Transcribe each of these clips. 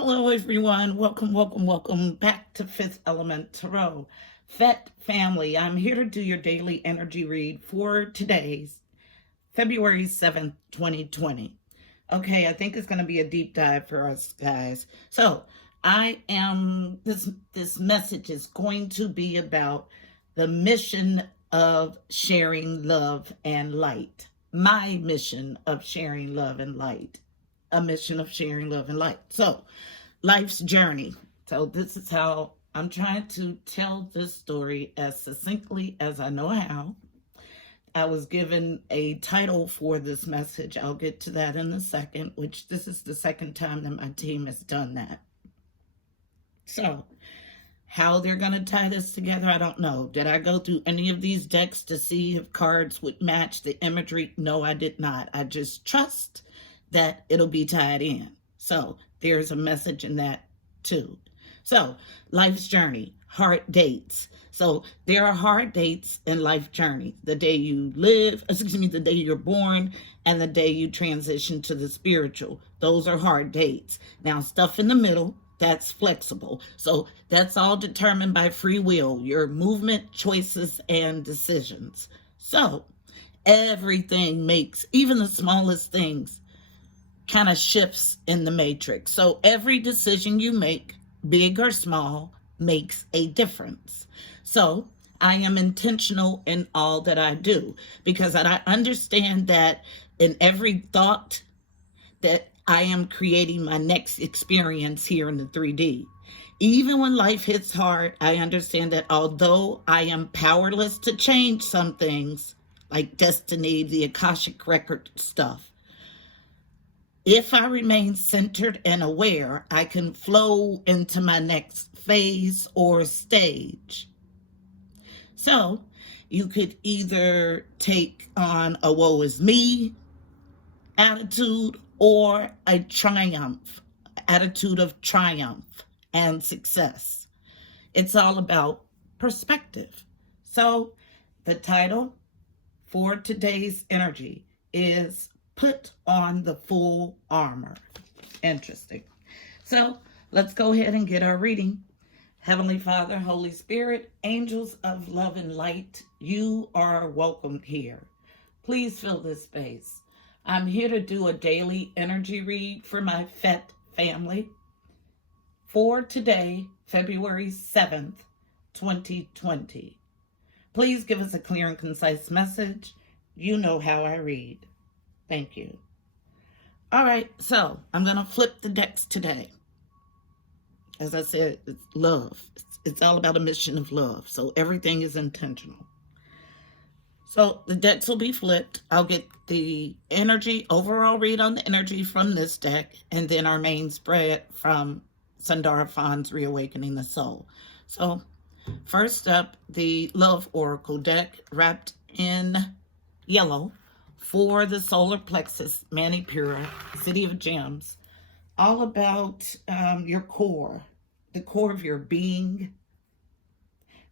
Hello, everyone. Welcome back to Fifth Element Tarot. FET family, I'm here to do your daily energy read for today's February 7th, 2020. Okay, I think it's going to be a deep dive for us guys. So, this message is going to be about the mission of sharing love and light. My mission of sharing love and light. A mission of sharing love and light. So, life's journey. So this is how I'm trying to tell this story as succinctly as I know how. I was given a title for this message. I'll get to that in a second, which this is the second time that my team has done that. So, how they're going to tie this together, I don't know. Did I go through any of these decks to see if cards would match the imagery? No, I did not. I just trust that it'll be tied in. So there's a message in that too. So life's journey, hard dates. So there are hard dates in life journey. The day you live, the day you're born and the day you transition to the spiritual. Those are hard dates. Now stuff in the middle, that's flexible. So that's all determined by free will, your movement, choices, and decisions. So everything makes, even the smallest things, kind of shifts in the matrix. So every decision you make, big or small, makes a difference. So I am intentional in all that I do because I understand that in every thought that I am creating my next experience here in the 3D. Even when life hits hard, I understand that although I am powerless to change some things, like destiny, the Akashic record stuff, if I remain centered and aware, I can flow into my next phase or stage. So you could either take on a woe is me attitude or a attitude of triumph and success. It's all about perspective. So the title for today's energy is Put on the Full Armor. Interesting. So let's go ahead and get our reading. Heavenly Father, Holy Spirit, angels of love and light, you are welcome here. Please fill this space. I'm here to do a daily energy read for my FET family for today, February 7th, 2020. Please give us a clear and concise message. You know how I read. Thank you. All right, so I'm going to flip the decks today. As I said, it's love. It's all about a mission of love, so everything is intentional. So the decks will be flipped. I'll get the energy, overall read on the energy from this deck, and then our main spread from Sundara Fahn's Reawakening the Soul. So first up, the Love Oracle deck wrapped in yellow, for the solar plexus, Manipura, City of Gems, all about your core, the core of your being.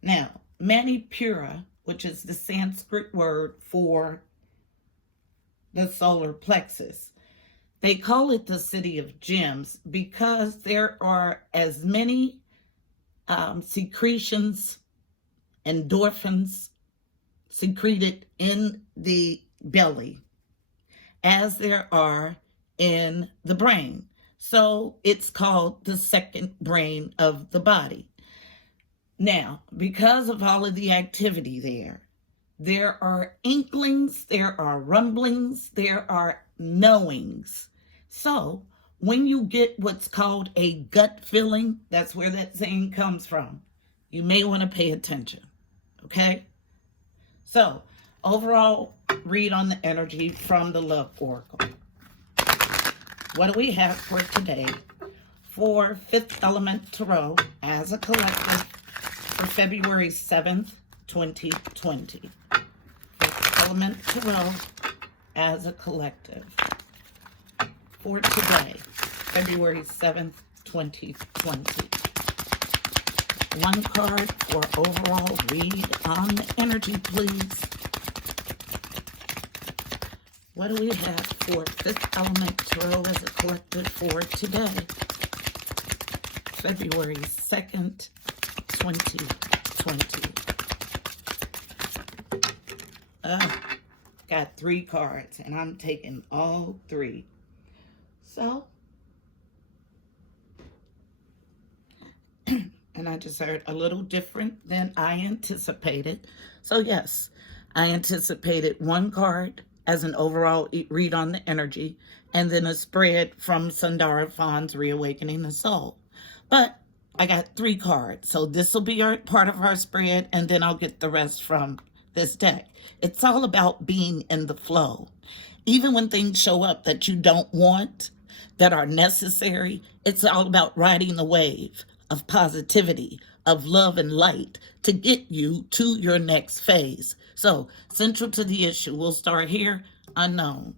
Now, Manipura, which is the Sanskrit word for the solar plexus, they call it the City of Gems because there are as many secretions, endorphins secreted in the belly as there are in the brain. So it's called the second brain of the body. Now, because of all of the activity there are inklings, there are rumblings, there are knowings. So when you get what's called a gut feeling, that's where that saying comes from. You may want to pay attention, okay? So overall read on the energy from the Love Oracle. What do we have for today for Fifth Element Tarot as a collective for February 7th, 2020? Fifth Element Tarot as a collective for today, February 7th, 2020. One card for overall read on the energy, please. What do we have for Fifth Element Tarot as a collective for today? February 2nd, 2020. Got 3 cards, and I'm taking all 3. So, and I just heard a little different than I anticipated. So yes, I anticipated 1 card as an overall read on the energy, and then a spread from Sundara Fawn's Reawakening the Soul. But I got 3 cards, so this will be part of our spread, and then I'll get the rest from this deck. It's all about being in the flow. Even when things show up that you don't want, that are necessary, it's all about riding the wave of positivity, of love and light to get you to your next phase. So, central to the issue, we'll start here, unknown.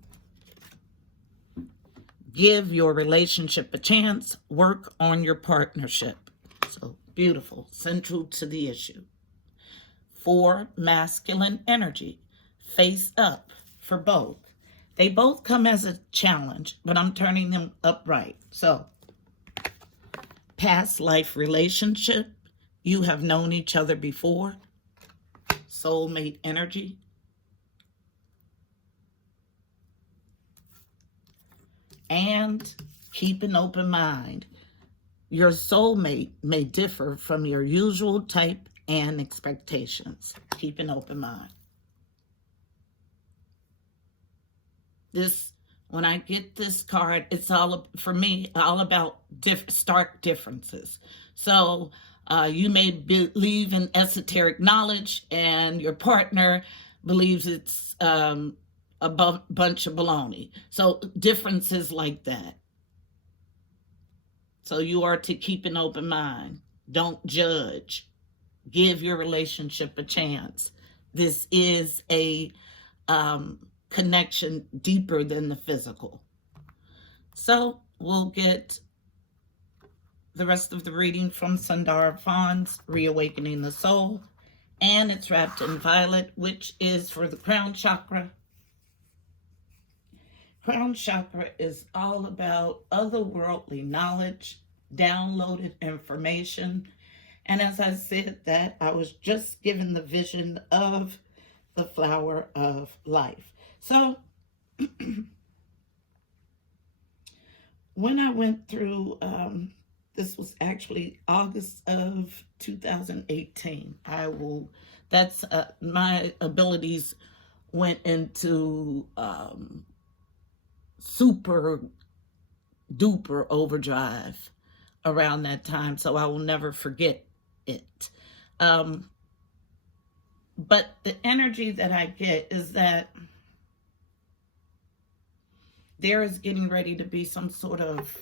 Give your relationship a chance, work on your partnership. So, beautiful, central to the issue. 4, masculine energy, face up for both. They both come as a challenge, but I'm turning them upright. So, past life relationship, you have known each other before. Soulmate energy. And keep an open mind. Your soulmate may differ from your usual type and expectations. Keep an open mind. When I get this card, it's all, for me, all about stark differences. So you may believe in esoteric knowledge, and your partner believes it's a bunch of baloney. So differences like that. So you are to keep an open mind. Don't judge. Give your relationship a chance. This is a connection deeper than the physical. So we'll get the rest of the reading from Sundara Fawn's Reawakening the Soul. And it's wrapped in violet, which is for the crown chakra. Crown chakra is all about otherworldly knowledge, downloaded information. And as I said that, I was just given the vision of the flower of life. So when I went through, this was actually August of 2018. That's my abilities went into super duper overdrive around that time. So I will never forget it. But the energy that I get is that there is getting ready to be some sort of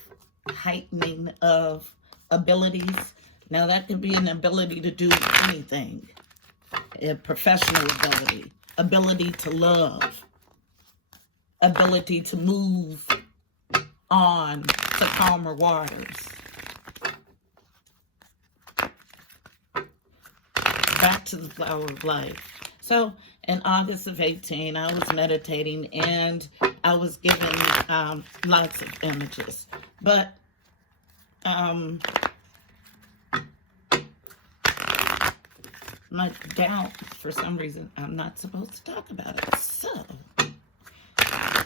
heightening of abilities. Now that could be an ability to do anything. A professional ability, ability to love, ability to move on to calmer waters. Back to the flower of life. So in August of 18, I was meditating and I was given lots of images. But my doubt, for some reason, I'm not supposed to talk about it. So,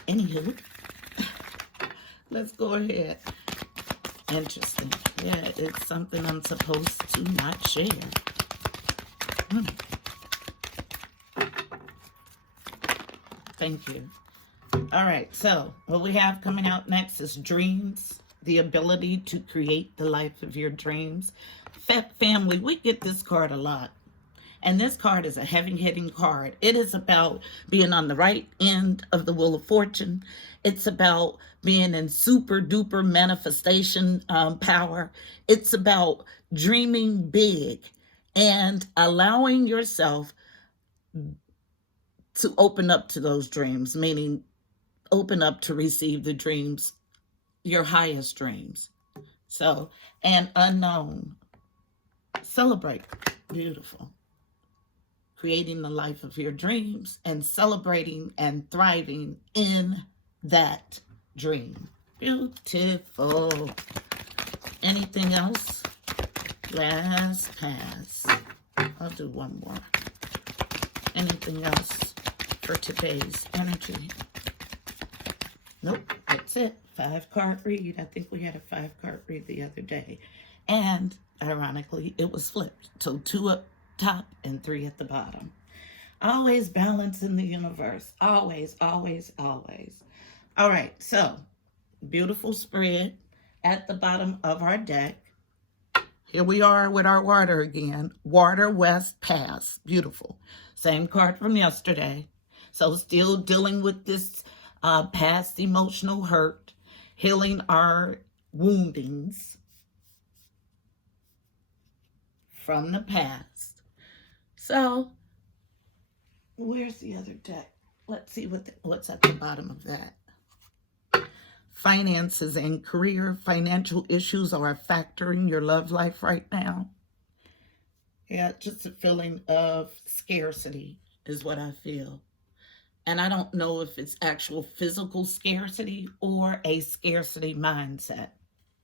anywho, let's go ahead. Interesting. Yeah, it's something I'm supposed to not share. Thank you. All right, so what we have coming out next is dreams, the ability to create the life of your dreams. Family, we get this card a lot. And this card is a heavy-hitting card. It is about being on the right end of the wheel of fortune. It's about being in super-duper manifestation power. It's about dreaming big and allowing yourself to open up to those dreams, meaning open up to receive the dreams, your highest dreams. So, and unknown. Celebrate. Beautiful. Creating the life of your dreams and celebrating and thriving in that dream. Beautiful. Anything else? Last pass. I'll do one more. Anything else for today's energy? Nope, that's it. 5-card read. I think we had a 5-card read the other day. And ironically, it was flipped. So 2 up top and 3 at the bottom. Always balance in the universe. Always, always, always. All right, so beautiful spread at the bottom of our deck. Here we are with our water again. Water West Pass. Beautiful. Same card from yesterday. So still dealing with this past emotional hurt, healing our woundings from the past. So, where's the other deck? Let's see what's at the bottom of that. Finances and career. Financial issues are a factor in your love life right now. Yeah, just a feeling of scarcity is what I feel. And I don't know if it's actual physical scarcity or a scarcity mindset,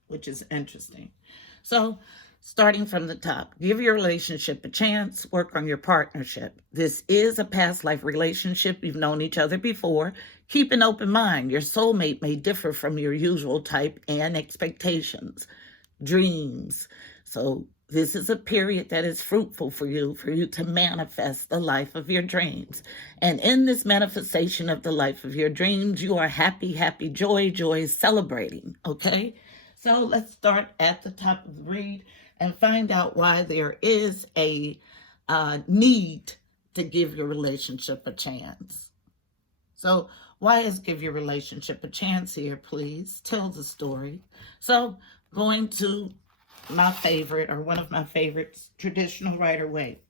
which is interesting. So, starting from the top, give your relationship a chance, work on your partnership. This is a past life relationship. You've known each other before. Keep an open mind. Your soulmate may differ from your usual type and expectations, dreams. So this is a period that is fruitful for you to manifest the life of your dreams. And in this manifestation of the life of your dreams, you are happy, happy, joy, joy, celebrating, okay? So let's start at the top of the read and find out why there is a need to give your relationship a chance. So why is give your relationship a chance here, please? Tell the story. So going to my favorite, or one of my favorites, traditional Rider-Waite.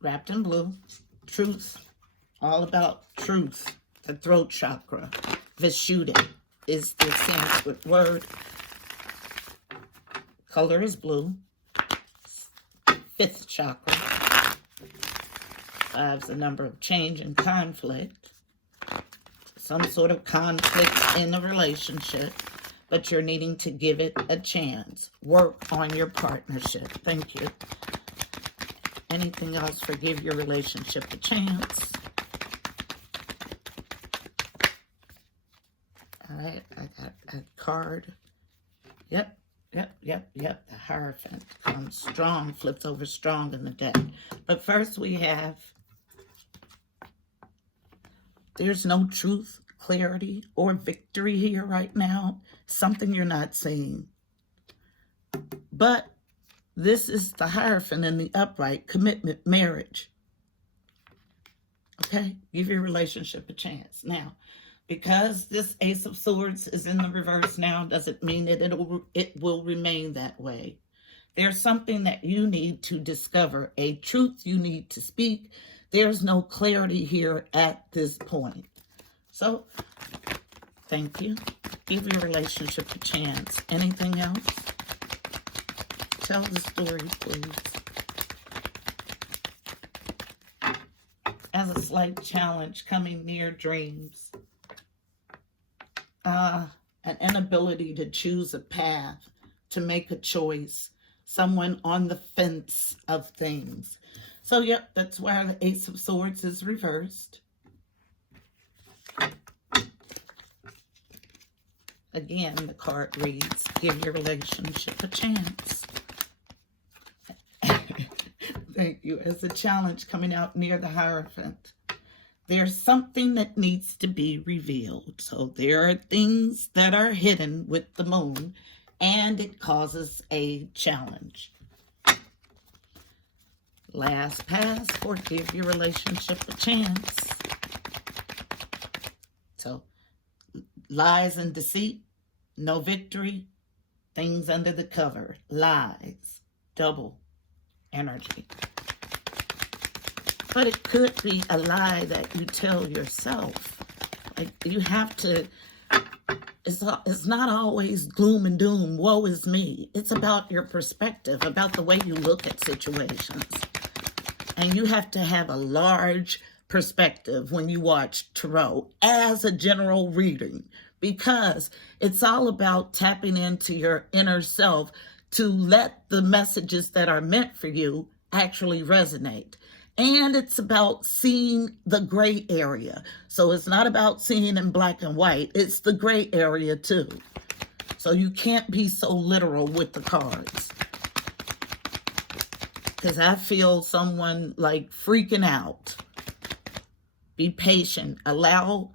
Wrapped in blue, truth, all about truth, the throat chakra. Vishuddha is the Sanskrit word. Color is blue. 5th chakra. 5's the number of change and conflict. Some sort of conflict in a relationship, but you're needing to give it a chance. Work on your partnership. Thank you. Anything else for give your relationship a chance? All right, I got a card. Yep. The Hierophant comes strong, flips over strong in the deck. But first we have, there's no truth, clarity, or victory here right now. Something you're not seeing. But this is the Hierophant in the upright, commitment, marriage. Okay? Give your relationship a chance. Now, because this Ace of Swords is in the reverse now, doesn't mean that it will remain that way. There's something that you need to discover, a truth you need to speak. There's no clarity here at this point. So, thank you. Give your relationship a chance. Anything else? Tell the story, please. As a slight challenge, coming near dreams. An inability to choose a path, to make a choice. Someone on the fence of things. So, yep, that's why the Ace of Swords is reversed. Again, the card reads, give your relationship a chance. Thank you. As a challenge coming out near the Hierophant. There's something that needs to be revealed. So there are things that are hidden with the moon, and it causes a challenge. Last pass for give your relationship a chance. So lies and deceit, no victory, things under the cover, lies, double energy. But it could be a lie that you tell yourself. Like you have to, it's not always gloom and doom, woe is me. It's about your perspective, about the way you look at situations. And you have to have a large perspective when you watch tarot as a general reading. because it's all about tapping into your inner self to let the messages that are meant for you actually resonate. And it's about seeing the gray area. So it's not about seeing in black and white. It's the gray area too. So you can't be so literal with the cards. Because I feel someone like freaking out. Be patient. Allow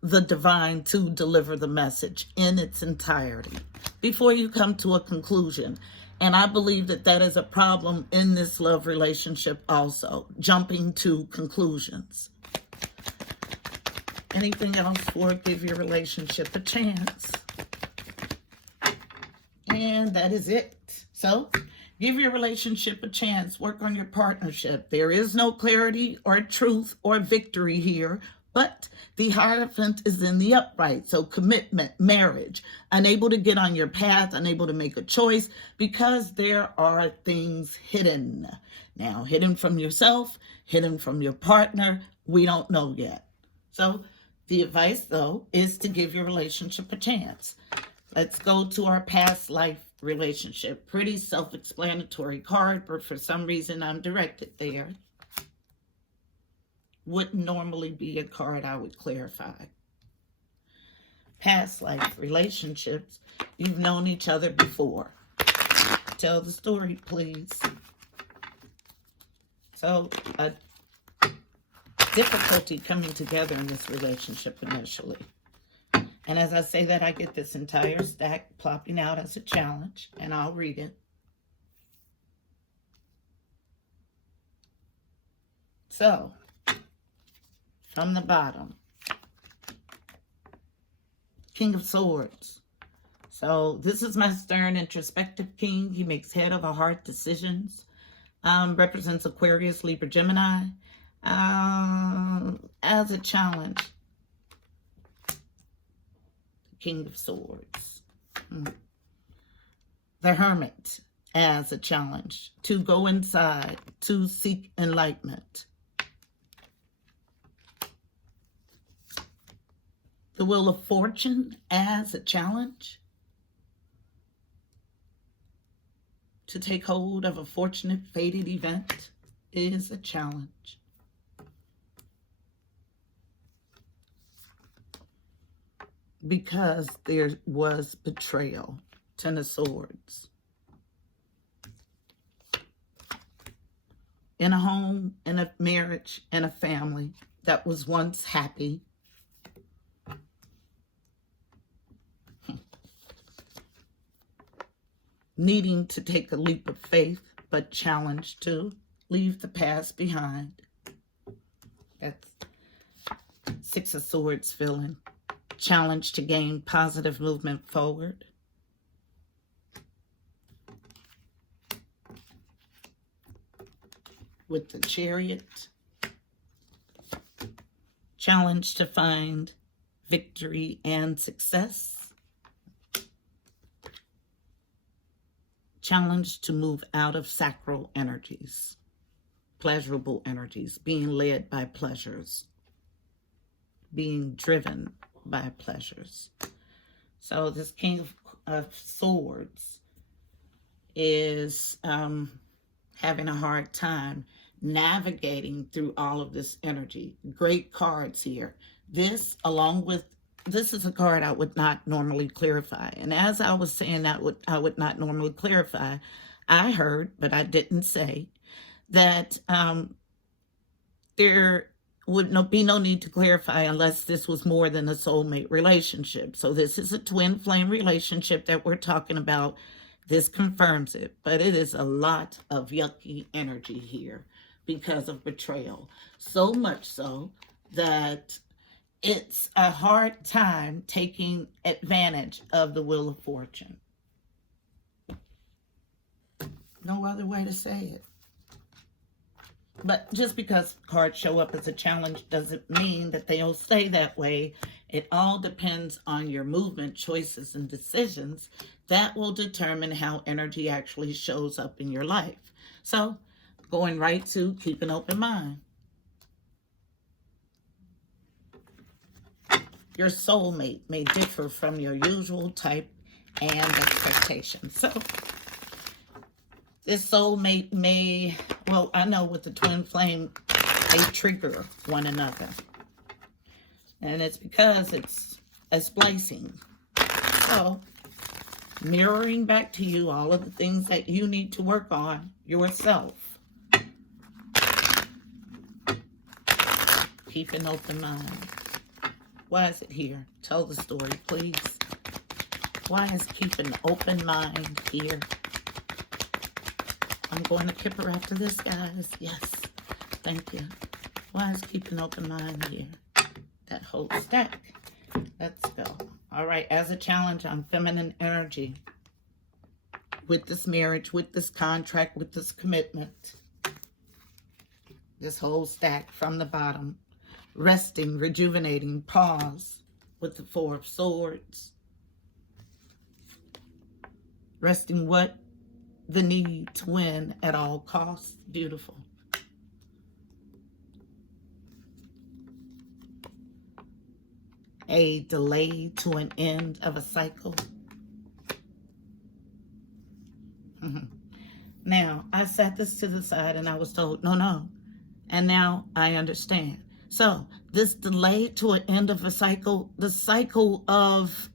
the divine to deliver the message in its entirety before you come to a conclusion. And I believe that that is a problem in this love relationship also, jumping to conclusions. Anything else for give your relationship a chance? And that is it. So, give your relationship a chance. Work on your partnership. There is no clarity or truth or victory here, but the Hierophant is in the upright. So commitment, marriage, unable to get on your path, unable to make a choice because there are things hidden. Now, hidden from yourself, hidden from your partner, we don't know yet. So the advice, though, is to give your relationship a chance. Let's go to our past life relationship. Pretty self-explanatory card, but for some reason I'm directed there. Wouldn't normally be a card I would clarify. Past life relationships. You've known each other before. Tell the story, please. So, a difficulty coming together in this relationship initially. And as I say that, I get this entire stack plopping out as a challenge, and I'll read it. So, from the bottom, King of Swords. So this is my stern, introspective king. He makes head over heart decisions. Represents Aquarius, Libra, Gemini. As a challenge, King of Swords. The Hermit as a challenge. To go inside, to seek enlightenment. The Wheel of Fortune as a challenge. To take hold of a fortunate, fated event is a challenge. Because there was betrayal. Ten of Swords. In a home, in a marriage, in a family that was once happy. Needing to take a leap of faith, but challenged to leave the past behind. That's Six of Swords feeling. Challenge to gain positive movement forward. With the Chariot. Challenge to find victory and success. Challenge to move out of sacral energies, pleasurable energies, being led by pleasures, being driven by pleasures. So this King of Swords is having a hard time navigating through all of this energy. Great cards here. This, along with this is a card I would not normally clarify. And as I was saying that I would not normally clarify, I heard, but I didn't say, that there would be no need to clarify unless this was more than a soulmate relationship. So this is a twin flame relationship that we're talking about. This confirms it. But it is a lot of yucky energy here because of betrayal. So much so that it's a hard time taking advantage of the Wheel of Fortune. No other way to say it. But just because cards show up as a challenge doesn't mean that they'll stay that way. It all depends on your movement, choices, and decisions. That will determine how energy actually shows up in your life. So, going right to keep an open mind. your soulmate may differ from your usual type and expectation. So this soulmate may, well, I know with the twin flame, they trigger one another. And it's because it's a splicing. So mirroring back to you all of the things that you need to work on yourself. Keep an open mind. Why is it here? Tell the story, please. Why is keep an open mind here? I'm going to Kipper after this, guys. Yes. Thank you. Why is keep an open mind here? That whole stack. Let's go. All right. As a challenge on feminine energy, with this marriage, with this contract, with this commitment, this whole stack from the bottom, resting, rejuvenating, pause with the Four of Swords. Resting what? The need to win at all costs. Beautiful. A delay to an end of a cycle. Now, I set this to the side and I was told, no. And now I understand. So, this delay to an end of a cycle, the cycle of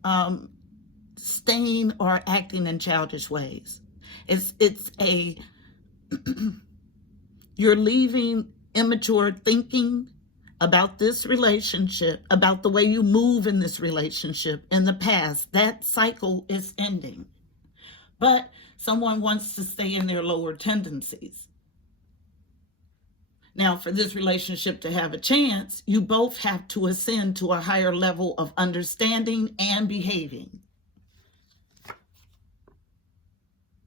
staying or acting in childish ways. It's a, you're leaving immature thinking about this relationship, about the way you move in this relationship in the past. That cycle is ending. But someone wants to stay in their lower tendencies. Now, for this relationship to have a chance, you both have to ascend to a higher level of understanding and behaving.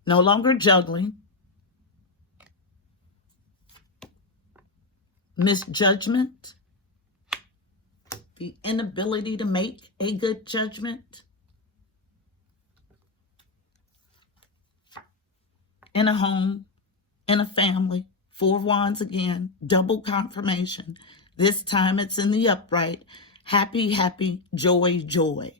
No longer juggling, misjudgment, the inability to make a good judgment. In a home, in a family, Four of Wands again, double confirmation. This time it's in the upright. Happy, happy, joy, joy.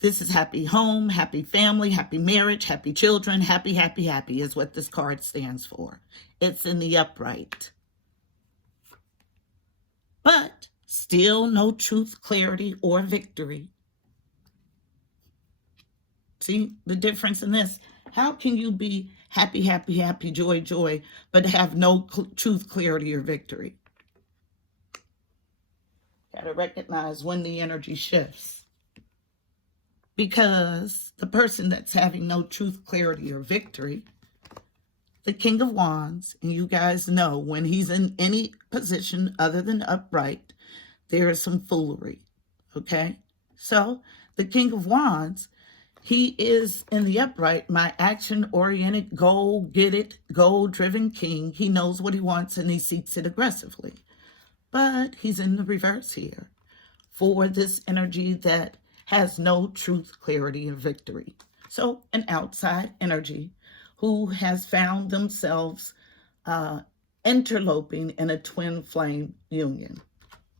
This is happy home, happy family, happy marriage, happy children, happy, happy, happy is what this card stands for. It's in the upright. But still no truth, clarity, or victory. See the difference in this? How can you be happy, happy, happy, joy, joy, but have no truth, clarity, or victory? Got to recognize when the energy shifts. Because the person that's having no truth, clarity, or victory, the King of Wands, and you guys know when he's in any position other than upright, there is some foolery, okay? So the King of Wands, he is in the upright, my action-oriented, goal-get-it, goal-driven king. He knows what he wants and he seeks it aggressively. But he's in the reverse here for this energy that has no truth, clarity, and victory. So an outside energy who has found themselves interloping in a twin flame union.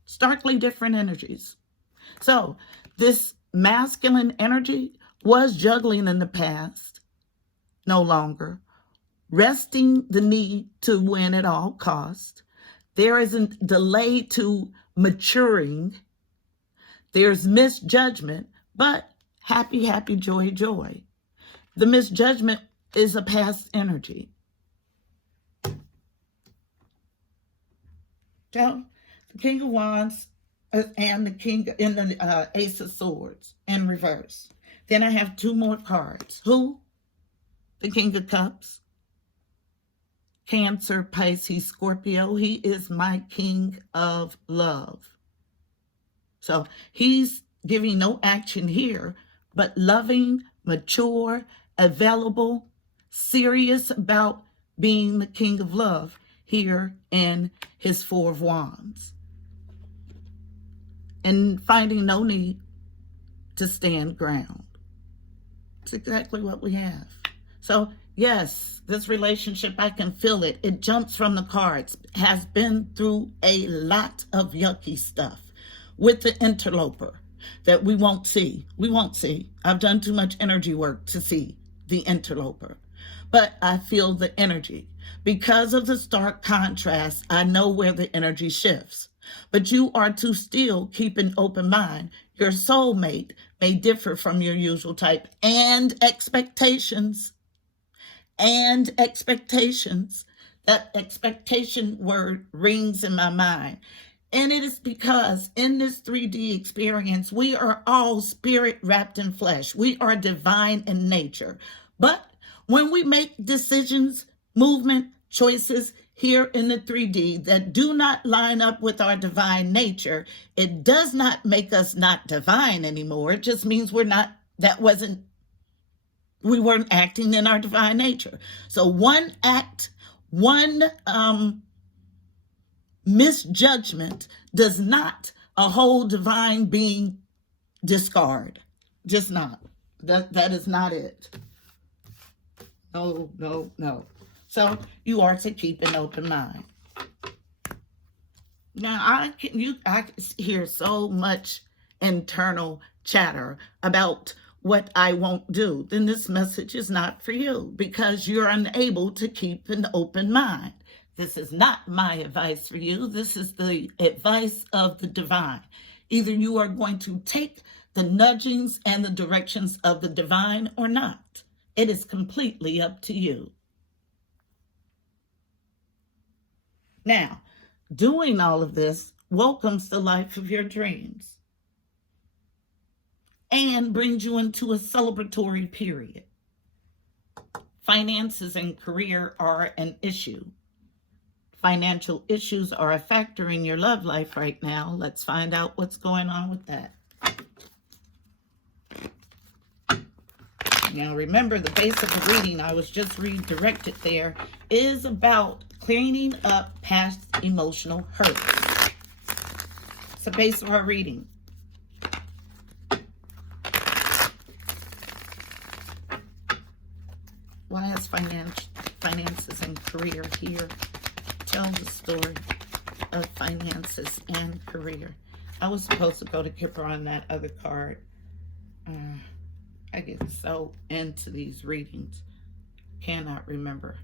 Starkly different energies. So this masculine energy was juggling in the past, no longer. Resting the need to win at all costs. There is a delay to maturing. There's misjudgment, but happy, happy, joy, joy. The misjudgment is a past energy. So, the King of Wands and the King in the Ace of Swords in reverse. Then I have two more cards. Who? The King of Cups. Cancer, Pisces, Scorpio. He is my King of Love. So he's giving no action here, but loving, mature, available, serious about being the King of Love here in his Four of Wands. And finding no need to stand ground. It's exactly what we have. So, yes, this relationship, I can feel it. It jumps from the cards. Has been through a lot of yucky stuff with the interloper. that we won't see. We won't see. I've done too much energy work to see the interloper. But I feel the energy. Because of the stark contrast, I know where the energy shifts. But you are to still keep an open mind. Your soulmate may differ from your usual type, and expectations. And expectations. That expectation word rings in my mind. And it is because in this 3D experience, we are all spirit wrapped in flesh. We are divine in nature. But when we make decisions, movement, choices here in the 3D that do not line up with our divine nature, it does not make us not divine anymore. It just means we weren't acting in our divine nature. So one act, one misjudgment does not a whole divine being discard. Just not. That is not it. No. So you are to keep an open mind. Now I hear so much internal chatter about what I won't do. Then this message is not for you because you're unable to keep an open mind. This is not my advice for you. This is the advice of the divine. Either you are going to take the nudgings and the directions of the divine or not. It is completely up to you. Now, doing all of this welcomes the life of your dreams and brings you into a celebratory period. Finances and career are an issue. Financial issues are a factor in your love life right now. Let's find out what's going on with that. Now, remember, the base of the reading, I was just redirected there, is about cleaning up past emotional hurt. It's the base of our reading. Why is finances and career here? Tell the story of finances and career. I was supposed to go to Kipper on that other card. I get so into these readings. Cannot remember.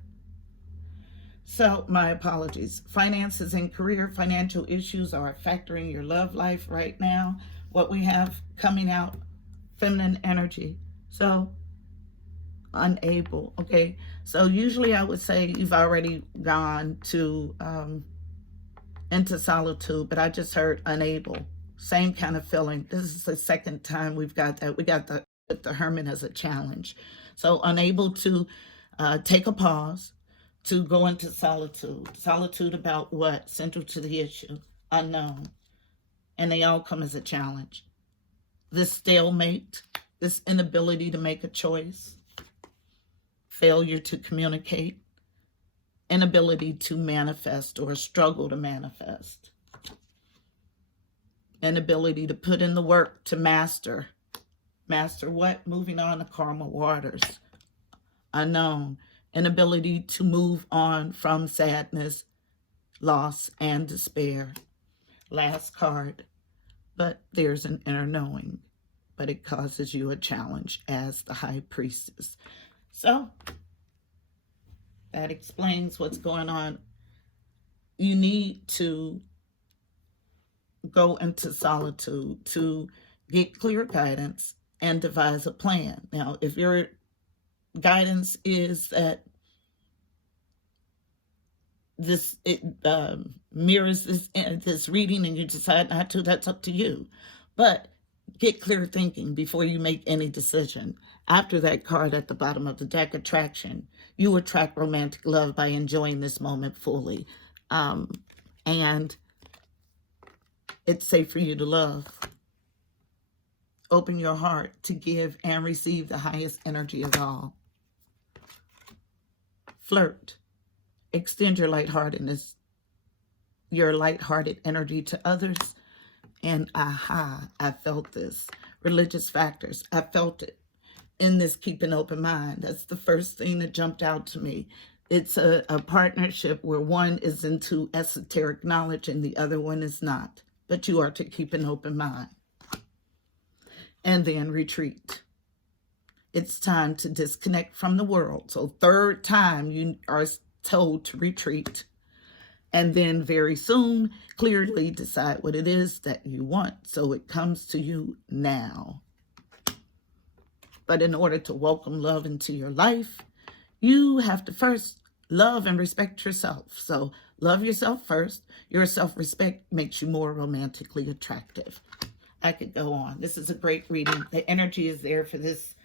So my apologies. Finances and career, financial issues are a factor in your love life right now. What we have coming out, feminine energy. So unable. Okay. So usually I would say you've already gone to into solitude, but I just heard unable. Same kind of feeling. This is the second time we've got that. We got the Hermit as a challenge. So unable to take a pause, to go into solitude. Solitude about what? Central to the issue. Unknown. And they all come as a challenge. This stalemate, this inability to make a choice, failure to communicate, inability to manifest or struggle to manifest, inability to put in the work to master. Master what? Moving on to karma waters. Unknown. Inability to move on from sadness, loss, and despair. Last card. But there's an inner knowing. But it causes you a challenge as the high priestess. So, that explains what's going on. You need to go into solitude to get clear guidance and devise a plan. Now, if your guidance is that it mirrors this reading and you decide not to, that's up to you. But get clear thinking before you make any decision. After that card at the bottom of the deck, attraction, you attract romantic love by enjoying this moment fully. And it's safe for you to love. Open your heart to give and receive the highest energy of all. Flirt. Extend your lightheartedness, your lighthearted energy to others. And aha, I felt this. Religious factors, I felt it. In this keep an open mind. That's the first thing that jumped out to me. It's a partnership where one is into esoteric knowledge and the other one is not. But you are to keep an open mind. and then retreat. It's time to disconnect from the world. So third time you are told to retreat. And then very soon, clearly decide what it is that you want so it comes to you now. But in order to welcome love into your life, you have to first love and respect yourself. So love yourself first. Your self-respect makes you more romantically attractive. I could go on. This is a great reading. The energy is there for this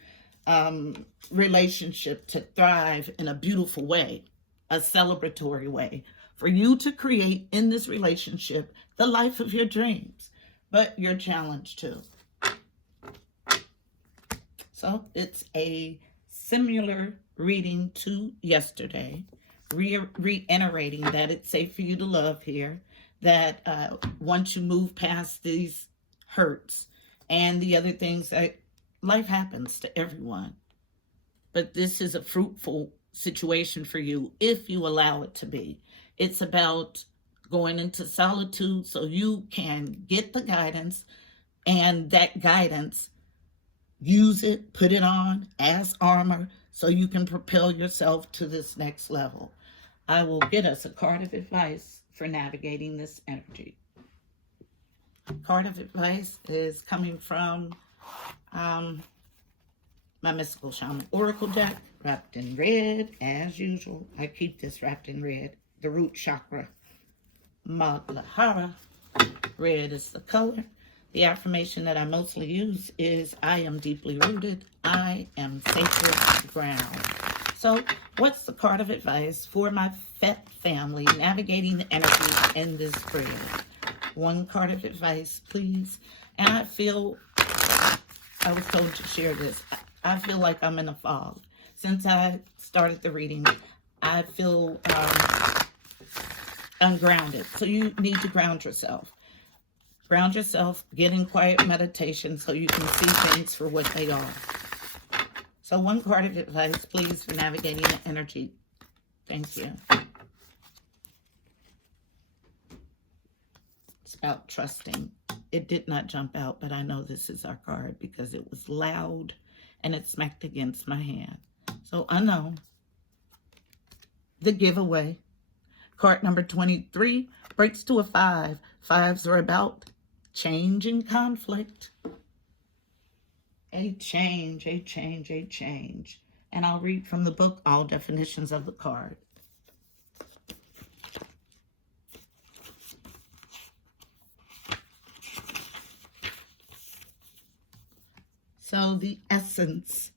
relationship to thrive in a beautiful way, a celebratory way, for you to create in this relationship the life of your dreams, but your challenge too. So it's a similar reading to yesterday, reiterating that it's safe for you to love here, that once you move past these hurts and the other things, that life happens to everyone. But this is a fruitful situation for you if you allow it to be. It's about going into solitude so you can get the guidance, and that guidance, use it, put it on as armor so you can propel yourself to this next level. I will get us a card of advice for navigating this energy. Card of advice is coming from my mystical shaman oracle deck, wrapped in red as usual. I keep this wrapped in red. The root chakra, Maglahara. Red is the color. The affirmation that I mostly use is, I am deeply rooted. I am sacred ground. So what's the card of advice for my FET family navigating the energy in this spread? One card of advice, please. And I was told to share this. I feel like I'm in a fog. Since I started the reading, I feel ungrounded. So you need to ground yourself. Ground yourself, get in quiet meditation so you can see things for what they are. So one card of advice, please, for navigating the energy. Thank you. It's about trusting. It did not jump out, but I know this is our card because it was loud and it smacked against my hand. So unknown. The giveaway. Card number 23 breaks to a 5. 5s are about change and conflict. A change, a change, a change. And I'll read from the book all definitions of the card. So the essence.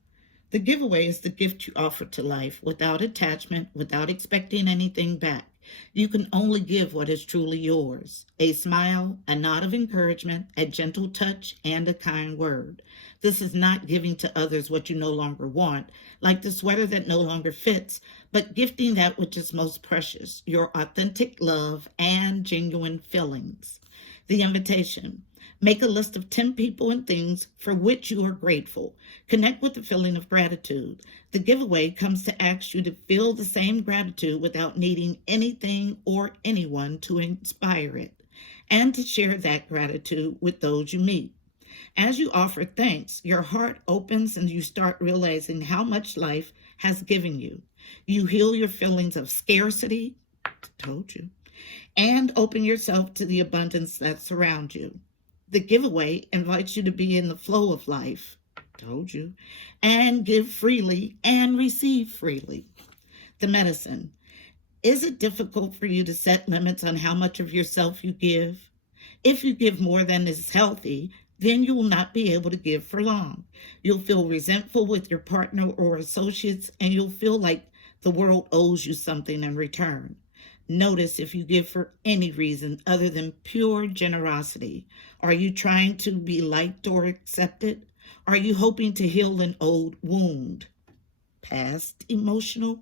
The giveaway is the gift you offer to life without attachment, without expecting anything back. You can only give what is truly yours. A smile, a nod of encouragement, a gentle touch, and a kind word. This is not giving to others what you no longer want, like the sweater that no longer fits, but gifting that which is most precious, your authentic love and genuine feelings. The invitation. Make a list of 10 people and things for which you are grateful. Connect with the feeling of gratitude. The giveaway comes to ask you to feel the same gratitude without needing anything or anyone to inspire it, and to share that gratitude with those you meet. As you offer thanks, your heart opens and you start realizing how much life has given you. You heal your feelings of scarcity, told you, and open yourself to the abundance that surrounds you. The giveaway invites you to be in the flow of life, told you, and give freely and receive freely. The medicine. Is it difficult for you to set limits on how much of yourself you give? If you give more than is healthy, then you will not be able to give for long. You'll feel resentful with your partner or associates, and you'll feel like the world owes you something in return. Notice if you give for any reason other than pure generosity. Are you trying to be liked or accepted? Are you hoping to heal an old wound? Past emotional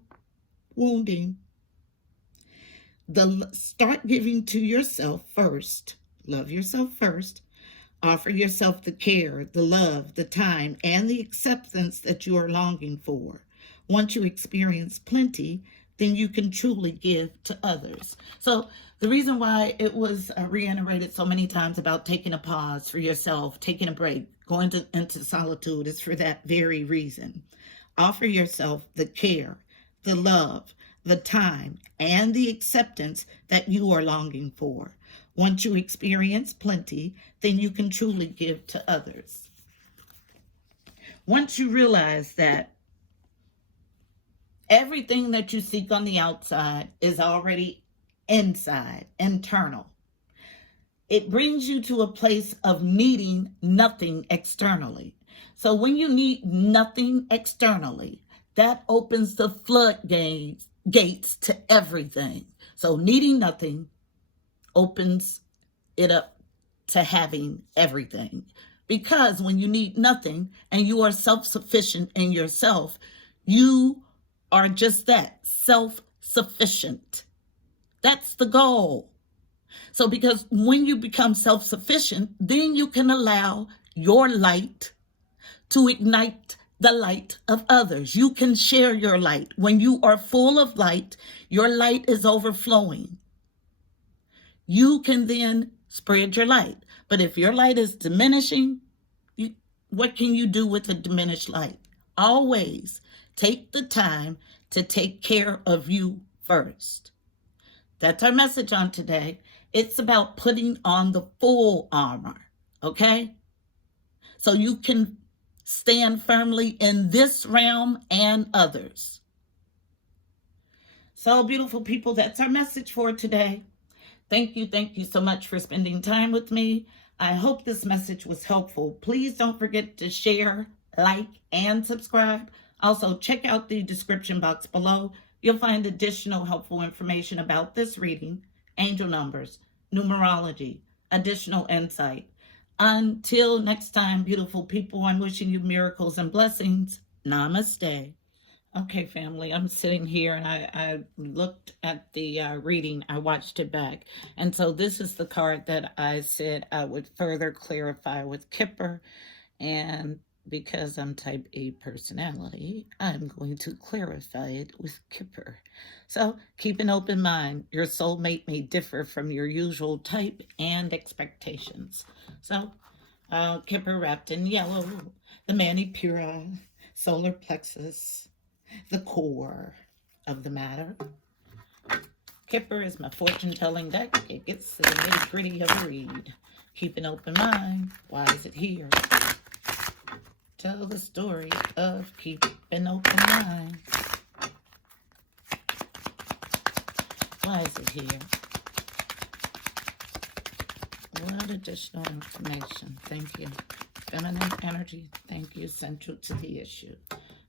wounding. Start giving to yourself first. Love yourself first. Offer yourself the care, the love, the time, and the acceptance that you are longing for. Once you experience plenty, then you can truly give to others. So the reason why it was reiterated so many times about taking a pause for yourself, taking a break, going into solitude is for that very reason. Offer yourself the care, the love, the time, and the acceptance that you are longing for. Once you experience plenty, then you can truly give to others. Once you realize that everything that you seek on the outside is already inside, internal, it brings you to a place of needing nothing externally. So when you need nothing externally, that opens the floodgates to everything. So needing nothing opens it up to having everything. Because when you need nothing and you are self-sufficient in yourself, you are just that, self-sufficient. That's the goal. So because when you become self-sufficient, then you can allow your light to ignite the light of others. You can share your light. When you are full of light, your light is overflowing. You can then spread your light. But if your light is diminishing, what can you do with a diminished light? Always take the time to take care of you first. That's our message on today. It's about putting on the full armor, okay? So you can stand firmly in this realm and others. So, beautiful people, that's our message for today. Thank you so much for spending time with me. I hope this message was helpful. Please don't forget to share, like, and subscribe. Also, check out the description box below. You'll find additional helpful information about this reading, angel numbers, numerology, additional insight. Until next time, beautiful people, I'm wishing you miracles and blessings. Namaste. Okay, family, I'm sitting here and I looked at the reading. I watched it back. And so this is the card that I said I would further clarify with Kipper. And because I'm type A personality, I'm going to clarify it with Kipper. So keep an open mind. Your soulmate may differ from your usual type and expectations. So Kipper wrapped in yellow, the Manipura, solar plexus, the core of the matter. Kipper is my fortune-telling deck. It gets to the nitty-gritty of a read. Keep an open mind. Why is it here? Tell the story of keep an open mind. Why is it here? What additional information? Thank you. Feminine energy. Thank you. Central to the issue.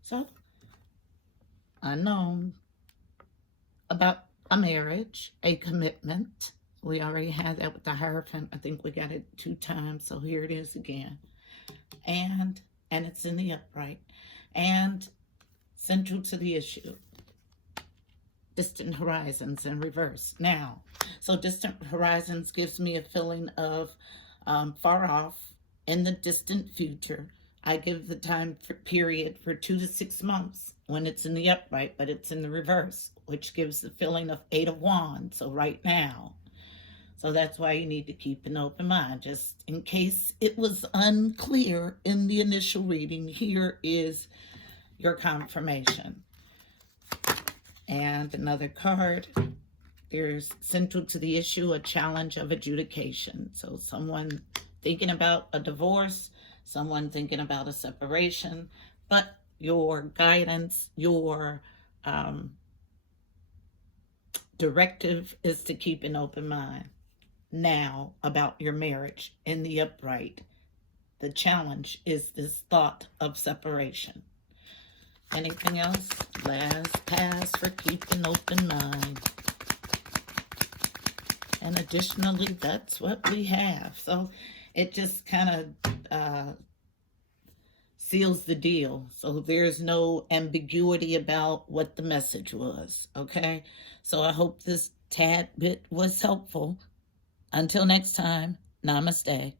So, unknown about a marriage, a commitment. We already had that with the Hierophant. I think we got it 2 times, so here it is again. And it's in the upright. And central to the issue. Distant horizons in reverse. Now, so distant horizons gives me a feeling of far off in the distant future. I give the time period for 2 to 6 months when it's in the upright, but it's in the reverse, which gives the feeling of 8 of Wands, so right now. So that's why you need to keep an open mind. Just in case it was unclear in the initial reading, here is your confirmation. And another card, there's central to the issue, a challenge of adjudication. So someone thinking about a divorce, someone thinking about a separation, but your guidance, your directive is to keep an open mind. Now, about your marriage in the upright, the challenge is this thought of separation. Anything else? Last pass for keeping open mind. And additionally, that's what we have. So it just kind of seals the deal. So there's no ambiguity about what the message was, okay? So I hope this tad bit was helpful. Until next time, namaste.